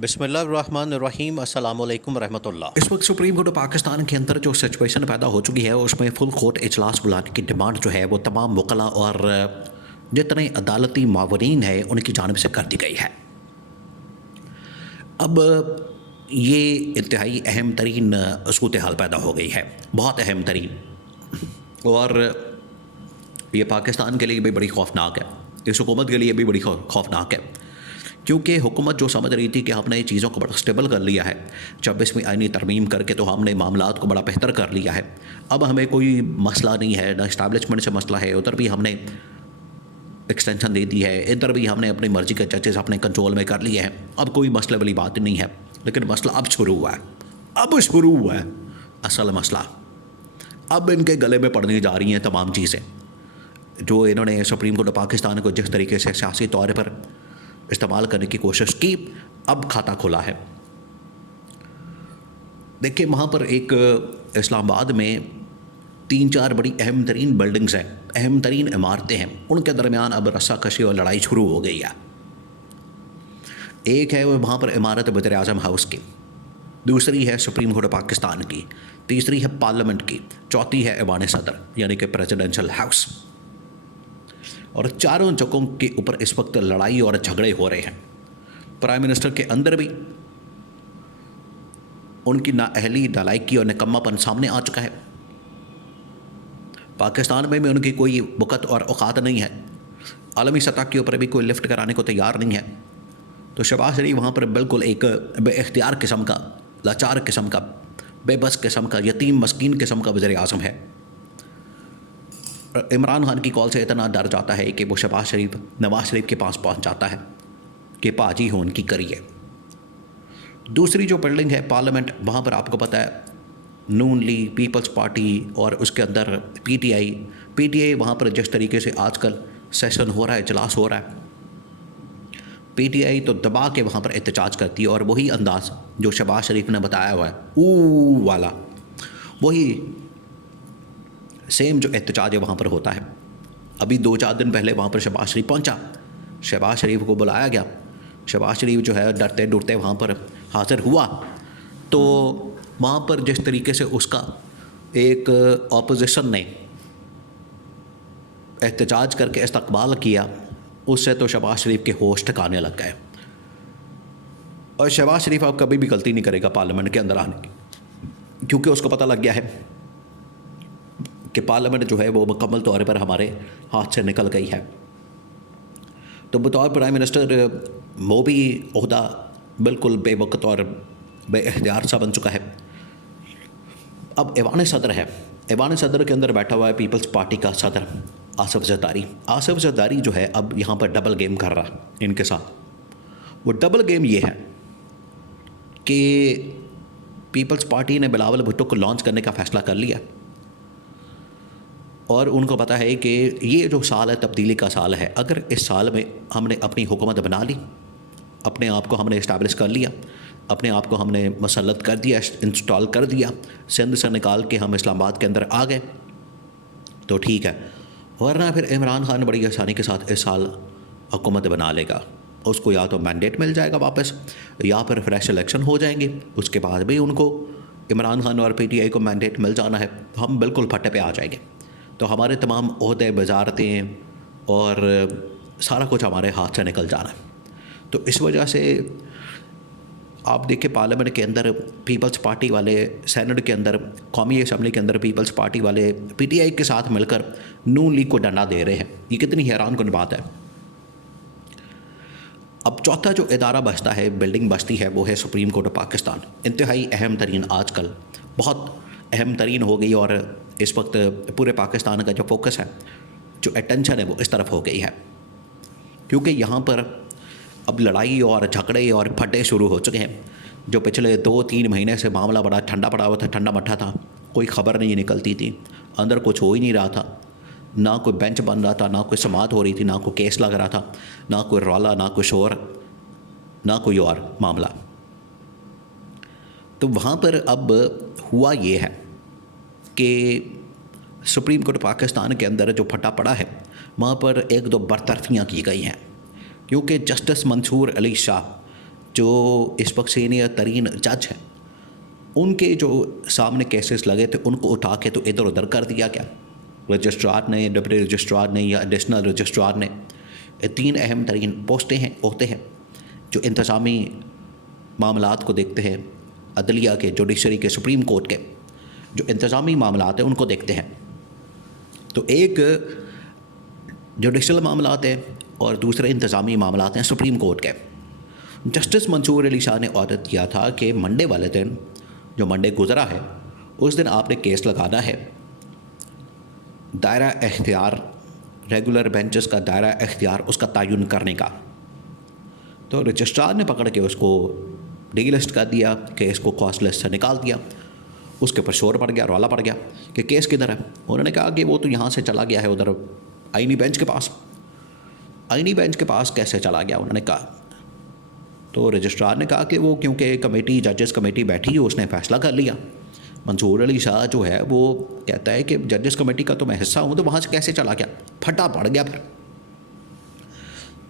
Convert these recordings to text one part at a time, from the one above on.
बिस्मिल्लाहिर्रहमानिर्रहीम अस्सलाम वालेकुम रहमतुल्लाह। इस वक्त सुप्रीम कोर्ट ऑफ पाकिस्तान के अंदर जो सिचुएशन पैदा हो चुकी है उसमें फुल कोर्ट इजलास बुलाने की डिमांड जो है वो तमाम वकला और जितने अदालती मावरीन है उनकी जानिब से कर दी गई है। अब ये इंतहाई अहम तरीन सूरत हाल पैदा हो गई है, बहुत अहम तरीन, और ये पाकिस्तान के लिए भी बड़ी खौफनाक है, इस हुकूमत के लिए भी बड़ी खौफनाक है, क्योंकि हुकूमत जो समझ रही थी कि हमने चीज़ों को बड़ा स्टेबल कर लिया है 26वीं आईनी तरमीम करके, तो हमने मामलात को बड़ा बेहतर कर लिया है, अब हमें कोई मसला नहीं है, ना इस्टेब्लिशमेंट से मसला है, उधर भी हमने एक्सटेंशन दे दी है, इधर भी हमने अपनी मर्ज़ी के जजेस अपने कंट्रोल में कर लिए हैं, अब कोई मसले वाली बात नहीं है। लेकिन मसला अब शुरू हुआ है, अब शुरू हुआ है असल मसला। अब इनके गले में पड़ने जा रही हैं तमाम चीज़ें जो इन्होंने सुप्रीम कोर्ट ऑफ पाकिस्तान को जिस तरीके से सियासी तौर पर इस्तेमाल करने की कोशिश की, अब खाता खुला है। देखिए, वहाँ पर एक इस्लामाबाद में 3-4 बड़ी अहम तरीन बिल्डिंग्स हैं, अहम तरीन इमारतें हैं, उनके दरमियान अब रस्साकशी और लड़ाई शुरू हो गई है। एक है वो वहाँ पर इमारत वज़ीर आज़म हाउस की, दूसरी है सुप्रीम कोर्ट ऑफ पाकिस्तान की, तीसरी है पार्लियामेंट की, चौथी है ऐवान सदर यानी कि प्रेसिडेंशियल हाउस। और चारों जगहों के ऊपर इस वक्त लड़ाई और झगड़े हो रहे हैं। प्राइम मिनिस्टर के अंदर भी उनकी नाअहली, नालायकी और निकम्मापन सामने आ चुका है। पाकिस्तान में भी उनकी कोई वक़्त और औकात नहीं है, आलमी सतह के ऊपर भी कोई लिफ्ट कराने को तैयार नहीं है। तो शहबाज शरीफ वहाँ पर बिल्कुल एक बेइख्तियार किस्म का, लाचार किस्म का, बेबस किस्म का, यतीम मस्कीन किस्म का वज़ीर आज़म है। इमरान खान की कॉल से इतना डर जाता है कि वो शहबाज शरीफ नवाज शरीफ के पास पहुँच जाता है कि पाजी हो उनकी करिए। दूसरी जो बिल्डिंग है पार्लियामेंट, वहाँ पर आपको पता है नून लीग, पीपल्स पार्टी और उसके अंदर पीटीआई वहाँ पर जिस तरीके से आजकल सेशन हो रहा है, इजलास हो रहा है, पीटीआई तो दबा के वहाँ पर एहतजाज करती है। और वही अंदाज़ जो शहबाज शरीफ ने बताया हुआ है, ऊ वाला, वही सेम जो एहतजाज है वहाँ पर होता है। अभी 2-4 दिन पहले वहाँ पर शहबाज शरीफ पहुँचा, शहबाज शरीफ को बुलाया गया, शहबाज शरीफ जो है डरते डरते वहाँ पर हाज़िर हुआ। तो वहाँ पर जिस तरीके से उसका एक ऑपोजिशन ने एहतजाज करके इस्तकबाल किया, उससे तो शहबाज शरीफ के होश ठिकाने लग गए। और शहबाज शरीफ अब कभी भी गलती नहीं करेगा पार्लियामेंट के अंदर आने की, क्योंकि उसको पता लग गया है कि पार्लियामेंट जो है वो मुकम्मल तौर पर हमारे हाथ से निकल गई है। तो बतौर प्राइम मिनिस्टर वो भी ओहदा बिल्कुल बेवक्त और बेइख्तियार सा बन चुका है। अब ऐवान सदर है, ऐवान सदर के अंदर बैठा हुआ है पीपल्स पार्टी का सदर आसिफ जरदारी। आसिफ जरदारी जो है अब यहाँ पर डबल गेम कर रहा है इनके साथ। वो डबल गेम ये है कि पीपल्स पार्टी ने बिलावल भुट्टो को लॉन्च करने का फ़ैसला कर लिया, और उनको पता है कि ये जो साल है तब्दीली का साल है। अगर इस साल में हमने अपनी हुकूमत बना ली, अपने आप को हमने इस्टेब्लिश कर लिया, अपने आप को हमने मसलत कर दिया, इंस्टॉल कर दिया, सिंध से निकाल के हम इस्लामाबाद के अंदर आ गए, तो ठीक है। वरना फिर इमरान खान बड़ी आसानी के साथ इस साल हुकूमत बना लेगा। उसको या तो मैंडेट मिल जाएगा वापस, या फिर फ्रेश इलेक्शन हो जाएंगे, उसके बाद भी उनको इमरान खान और पीटीआई को मैंडेट मिल जाना है, तो हम बिल्कुल फटे पे आ जाएंगे। तो हमारे तमाम ओहदे, वजारतें और सारा कुछ हमारे हाथ से निकल जाना है। तो इस वजह से आप देखिए पार्लियामेंट के अंदर पीपल्स पार्टी वाले, सेनेट के अंदर, कौमी असम्बली के अंदर पीपल्स पार्टी वाले पीटीआई के साथ मिलकर नून लीग को डंडा दे रहे हैं। ये कितनी हैरानकुन बात है। अब चौथा जो इदारा बचता है, बिल्डिंग बचती है, वो है सुप्रीम कोर्ट ऑफ पाकिस्तान। इंतहाई अहम तरीन, आजकल बहुत अहम तरीन हो गई, और इस वक्त पूरे पाकिस्तान का जो फोकस है, जो अटेंशन है, वो इस तरफ हो गई है, क्योंकि यहाँ पर अब लड़ाई और झगड़े और फड्डे शुरू हो चुके हैं। जो पिछले 2-3 महीने से मामला बड़ा ठंडा पड़ा हुआ था, ठंडा मट्ठा था, कोई ख़बर नहीं निकलती थी, अंदर कुछ हो ही नहीं रहा था, ना कोई बेंच बन रहा था, ना कोई समाअत हो रही थी, ना कोई केस लग रहा था, ना कोई रौला, ना कोई शोर, ना कोई और मामला। तो वहाँ पर अब हुआ ये है कि सुप्रीम कोर्ट पाकिस्तान के अंदर जो फटा पड़ा है, वहाँ पर 1-2 बरतरफियाँ की गई हैं, क्योंकि जस्टिस मंसूर अली शाह जो इस वक्त सीनियर तरीन जज हैं, उनके जो सामने केसेस लगे थे उनको उठा के तो इधर उधर कर दिया गया। रजिस्ट्रार ने, डिप्टी रजिस्ट्रार ने या एडिशनल रजिस्ट्रार ने, ये 3 अहम तरीन पोस्टें हैं, होते हैं जो इंतज़ामी मामलात को देखते हैं, अदलिया के, जुडिशरी के, सुप्रीम कोर्ट के जो इंतज़ामी मामलात हैं उनको देखते हैं। तो एक जुडिशल मामलात है और दूसरे इंतज़ामी मामलात हैं सुप्रीम कोर्ट के। जस्टिस मंसूर अली शाह ने ऑर्डर किया था कि मंडे वाले दिन, जो मंडे गुज़रा है, उस दिन आपने केस लगाना है। दायरा इख्तियार, रेगुलर बेंचेस का दायरा इख्तियार, उसका तयन करने का। तो रजिस्ट्रार ने पकड़ के उसको डीलिस्ट कर दिया, केस को कॉस्ट लिस्ट से निकाल दिया। उसके ऊपर शोर पड़ गया, रौला पड़ गया कि केस किधर है। उन्होंने कहा कि वो तो यहाँ से चला गया है उधर आईनी बेंच के पास। आईनी बेंच के पास कैसे चला गया, उन्होंने कहा। तो रजिस्ट्रार ने कहा कि वो क्योंकि कमेटी, जजेस कमेटी बैठी है, उसने फ़ैसला कर लिया। मंसूर अली शाह जो है वो कहता है कि जजेस कमेटी का तो मैं हिस्सा हूँ, तो वहाँ से कैसे चला गया, फटा पड़ गया फिर।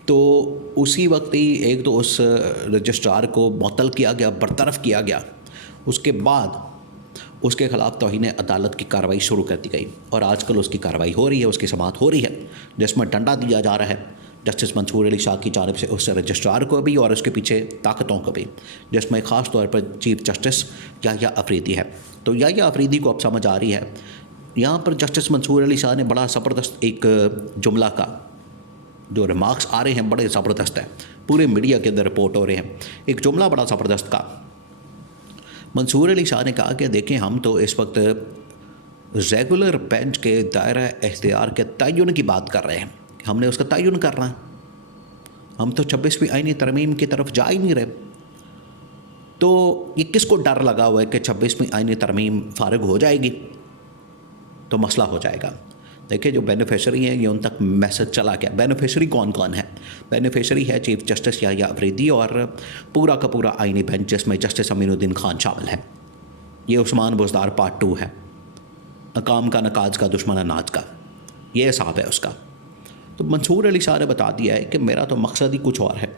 तो उसी वक्त ही एक तो उस रजिस्ट्रार को मुअत्तल किया गया, बरतरफ किया गया। उसके बाद उसके ख़िलाफ़ तौहीन अदालत की कार्रवाई शुरू कर दी गई और आजकल उसकी कार्रवाई हो रही है, उसकी समाअत हो रही है, जिसमें डंडा दिया जा रहा है जस्टिस मंसूर अली शाह की जानिब से उस रजिस्ट्रार को भी और उसके पीछे ताकतों को भी, जिसमें ख़ास तौर पर चीफ जस्टिस याह्या अफरीदी है। तो याह्या अफरीदी को अब समझ आ रही है, यहाँ पर जस्टिस मंसूर अली शाह ने बड़ा ज़बरदस्त एक जुमला का, जो रिमार्क्स आ रहे हैं बड़े ज़बरदस्त है, पूरे मीडिया के अंदर रिपोर्ट हो रहे हैं, एक जुमला बड़ा ज़बरदस्त का। मंसूर अली शाह ने कहा कि देखें, हम तो इस वक्त रेगुलर बेंच के दायरा इख्तियार के तयन की बात कर रहे हैं, हमने उसका तयन करना है, हम तो 26वीं आईनी तरमीम की तरफ जा ही नहीं रहे। तो ये किसको डर लगा हुआ है कि 26वीं आईनी तरमीम फारिग हो जाएगी तो मसला हो जाएगा। देखिए, जो बेनिफिशरी हैं, ये उन तक मैसेज चला गया। बेनिफिशरी कौन कौन है? बेनिफिशरी है चीफ जस्टिस याह्या अफरीदी और पूरा का पूरा आईनी बेंच, जिसमें जस्टिस अमीनुद्दीन खान शामिल है। ये उस्मान बुज़दार पार्ट 2 है, अकाम का नकाज का दुश्मन अनाज का, ये हिसाब है उसका। तो मंसूर अली शाह ने बता दिया है कि मेरा तो मकसद ही कुछ और है,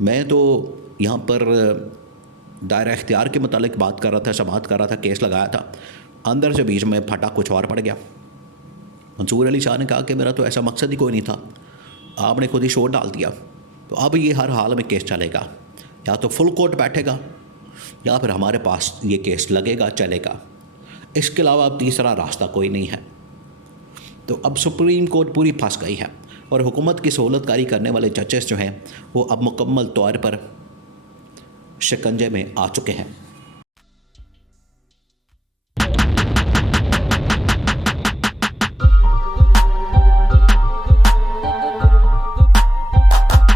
मैं तो यहाँ पर दायरा इख्तियार के मुतालिक बात कर रहा था, समाअत कर रहा था, केस लगाया था, अंदर से बीच में फटा कुछ और पड़ गया। मंसूर अली शाह ने कहा कि मेरा तो ऐसा मकसद ही कोई नहीं था, आपने खुद ही शोर डाल दिया। तो अब ये हर हाल में केस चलेगा, या तो फुल कोर्ट बैठेगा या फिर हमारे पास ये केस लगेगा, चलेगा। इसके अलावा अब तीसरा रास्ता कोई नहीं है। तो अब सुप्रीम कोर्ट पूरी फंस गई है और हुकूमत की सहूलतकारी करने वाले जजेस जो हैं वो अब मुकम्मल तौर पर शिकंजे में आ चुके हैं।